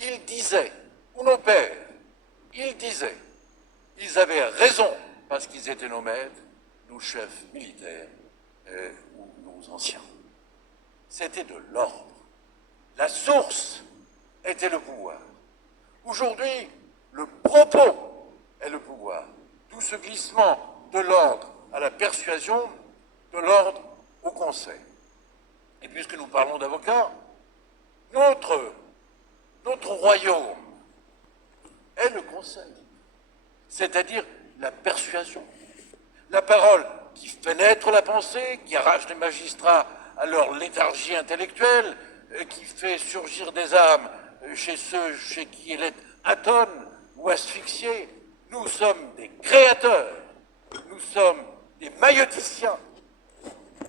ils disaient, ou nos pères, ils disaient, ils avaient raison parce qu'ils étaient nos maîtres, nos chefs militaires ou nos anciens. C'était de l'ordre. La source était le pouvoir. Aujourd'hui, le propos est le pouvoir. Tout ce glissement de l'ordre à la persuasion, de l'ordre au conseil. Et puisque nous parlons d'avocats, notre royaume est le conseil, c'est-à-dire la persuasion. La parole qui fait naître la pensée, qui arrache les magistrats à leur léthargie intellectuelle, qui fait surgir des âmes chez ceux chez qui elle est atone ou asphyxiée. Nous sommes des créateurs, nous sommes des maïoticiens,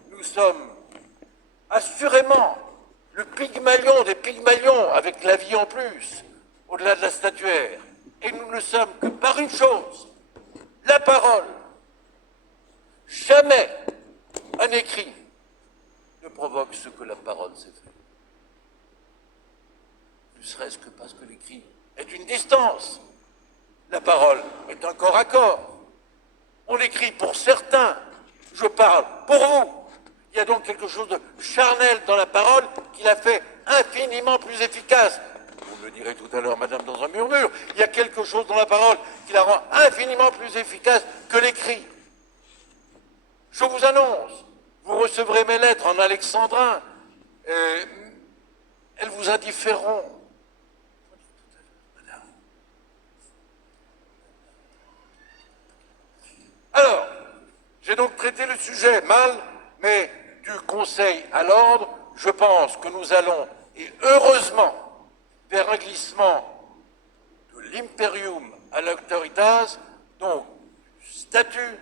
nous sommes assurément le Pygmalion des Pygmalions, avec la vie en plus, au-delà de la statuaire. Et nous ne sommes que par une chose, la parole. Jamais un écrit ne provoque ce que la parole sait faire. Ne serait-ce que parce que l'écrit est une distance. La parole est un corps à corps. On écrit pour certains, je parle pour vous. Il y a donc quelque chose de charnel dans la parole qui la fait infiniment plus efficace. Vous me le direz tout à l'heure, madame, dans un murmure. Il y a quelque chose dans la parole qui la rend infiniment plus efficace que l'écrit. Je vous annonce, vous recevrez mes lettres en alexandrin. Elles vous indifféreront. Alors, j'ai donc traité le sujet mal, mais du conseil à l'ordre, je pense que nous allons, et heureusement, vers un glissement de l'imperium à l'auctoritas, donc du statut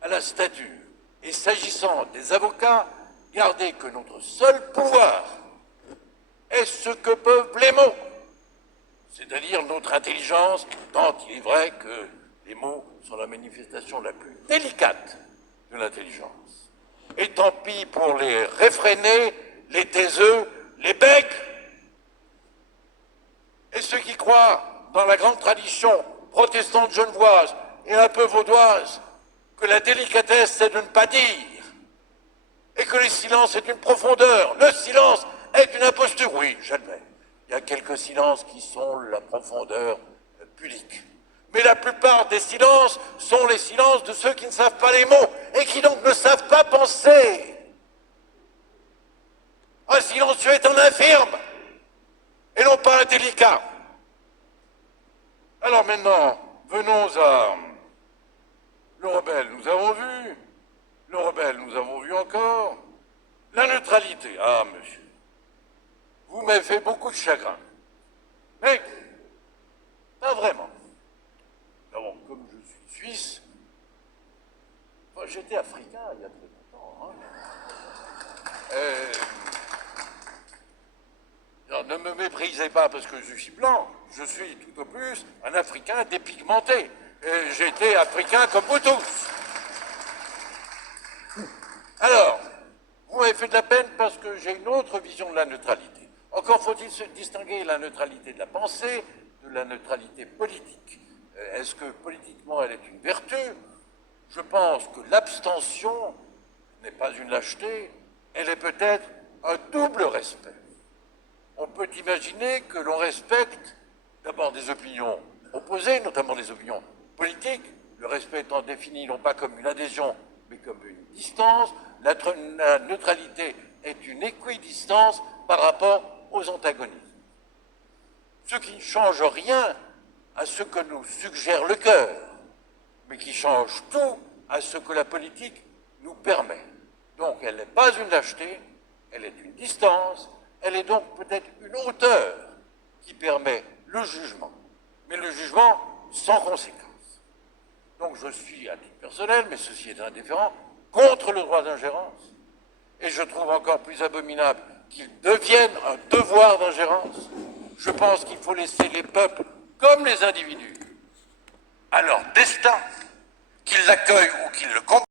à la stature. Et s'agissant des avocats, gardez que notre seul pouvoir est ce que peuvent les mots, c'est-à-dire notre intelligence, tant il est vrai que les mots sont la manifestation la plus délicate de l'intelligence. Et tant pis pour les réfrénés, les taiseux, les becs, et ceux qui croient dans la grande tradition protestante genevoise et un peu vaudoise que la délicatesse c'est de ne pas dire, et que le silence est une profondeur, le silence est une imposture. Oui, j'admets, il y a quelques silences qui sont la profondeur pudique. Mais la plupart des silences sont les silences de ceux qui ne savent pas les mots et qui donc ne savent pas penser. Un silencieux est un infirme et non pas un délicat. Alors maintenant, venons à le rebelle, nous avons vu. Le rebelle, nous avons vu encore. La neutralité. Ah, monsieur, vous m'avez fait beaucoup de chagrin. Mais, pas vraiment. D'abord, comme je suis suisse, enfin, j'étais africain il y a très longtemps. Non, ne me méprisez pas parce que je suis blanc. Je suis tout au plus un Africain dépigmenté. J'étais africain comme vous tous. Alors, vous m'avez fait de la peine parce que j'ai une autre vision de la neutralité. Encore faut-il se distinguer la neutralité de la pensée de la neutralité politique. Est-ce que politiquement elle est une vertu? Je pense que l'abstention n'est pas une lâcheté, elle est peut-être un double respect. On peut imaginer que l'on respecte d'abord des opinions opposées, notamment des opinions politiques, le respect étant défini non pas comme une adhésion, mais comme une distance. La neutralité est une équidistance par rapport aux antagonismes. Ce qui ne change rien à ce que nous suggère le cœur, mais qui change tout à ce que la politique nous permet. Donc elle n'est pas une lâcheté, elle est une distance, elle est donc peut-être une hauteur qui permet le jugement, mais le jugement sans conséquence. Donc je suis, à titre personnel, mais ceci est indifférent, contre le droit d'ingérence, et je trouve encore plus abominable qu'il devienne un devoir d'ingérence. Je pense qu'il faut laisser les peuples, comme les individus, à leur destin, qu'ils l'accueillent ou qu'ils le combattent.